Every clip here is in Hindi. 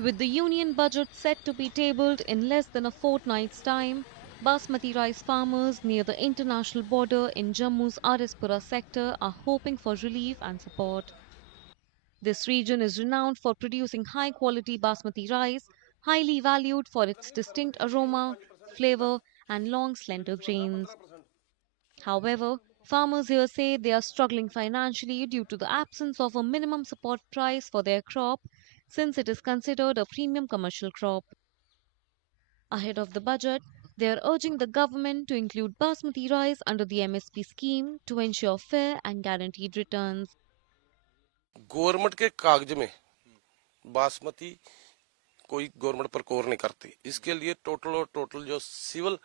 With the union budget set to be tabled in less than a fortnight's time, basmati rice farmers near the international border in Jammu's Arispura sector are hoping for relief and support. This region is renowned for producing high quality basmati rice, highly valued for its distinct aroma, flavor, and long slender grains. However, farmers here say they are struggling financially due to the absence of a minimum support price for their crop, since it is considered a premium commercial crop. Ahead of the budget, they are urging the government to include basmati rice under the MSP scheme to ensure fair and guaranteed returns. Government के कागज में बासमती कोई गवर्नमेंट प्रकोर नहीं करती। इसके लिए टोटल जो सिविल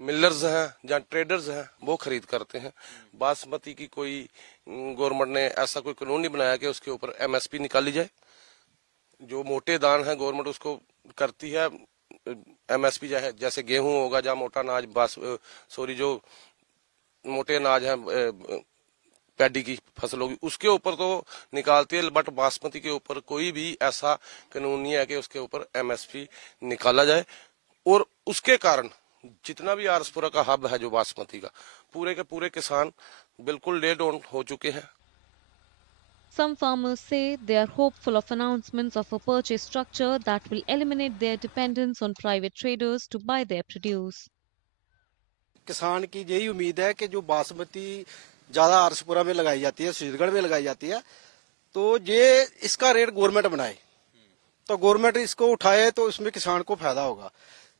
मिलर्स हैं या ट्रेडर्स हैं वो खरीद करते हैं। बासमती की कोई गवर्नमेंट ने ऐसा कोई कानून नहीं बनाया कि उसके ऊपर एमएसपी निकाली जाए। जो मोटे दान है गवर्नमेंट उसको करती है एमएसपी, जैसे गेहूं होगा या मोटा अनाज जो मोटे अनाज है पैडी की फसल होगी उसके ऊपर तो निकालती है, बट बासमती के ऊपर कोई भी ऐसा कानून नहीं है कि उसके ऊपर एमएसपी निकाला जाए। और उसके कारण जितना भी आरसपुरा का हब है जो बासमती का, पूरे के पूरे किसान बिल्कुल डे डाउन हो चुके हैं। Some farmers say they are hopeful of announcements of a purchase structure that will eliminate their dependence on private traders to buy their produce. किसान की यही उम्मीद है कि जो बासमती ज्यादा आरसपुरा में लगाई जाती है, शीतगढ़ में लगाई जाती है, तो ये इसका रेट गवर्नमेंट बनाए, तो गवर्नमेंट इसको उठाए तो इसमें किसान को फायदा होगा।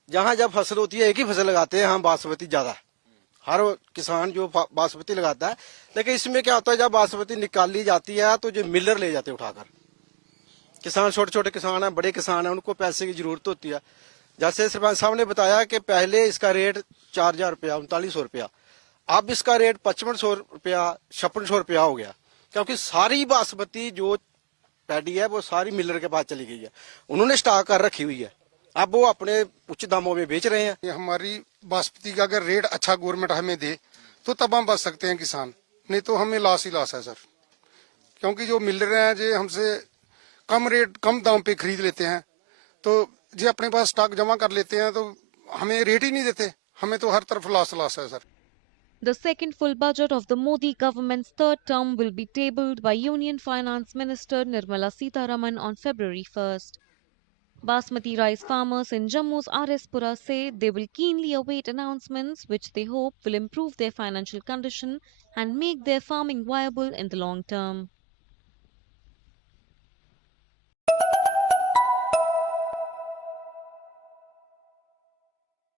जहाँ जब फसल होती है एक ही फसल लगाते हैं हम बासमती ज्यादा, हर किसान जो बासमती लगाता है, लेकिन इसमें क्या होता है जब बासमती निकाली जाती है तो जो मिलर ले जाते हैं उठाकर। किसान छोटे छोटे किसान हैं, बड़े किसान हैं, उनको पैसे की जरूरत होती है। जैसे सरपंच साहब ने बताया कि पहले इसका रेट 4000 रुपया 3900 रुपया, अब इसका रेट 5500 रुपया 5600 रुपया हो गया, क्योंकि सारी बासमती जो पैडी है वो सारी मिलर के पास चली गई है, उन्होंने स्टॉक कर रखी हुई है, अब वो अपने उच्च दामों में बेच रहे हैं। ये हमारी बासमती का अगर रेट अच्छा गवर्नमेंट हमें दे तो तब हम बच सकते हैं किसान, नहीं तो हमें लॉस ही लॉस है सर। क्योंकि जो मिलर हैं जो हमसे कम दाम पे खरीद लेते हैं, तो जो अपने पास स्टॉक जमा कर लेते हैं तो हमें रेट ही नहीं देते, हमें तो हर तरफ लॉस है sir. The second full budget of the Modi government's third term will be tabled by Union Finance Minister Nirmala Sitharaman on February 1st. Basmati rice farmers in Jammu's Arispura say they will keenly await announcements which they hope will improve their financial condition and make their farming viable in the long term.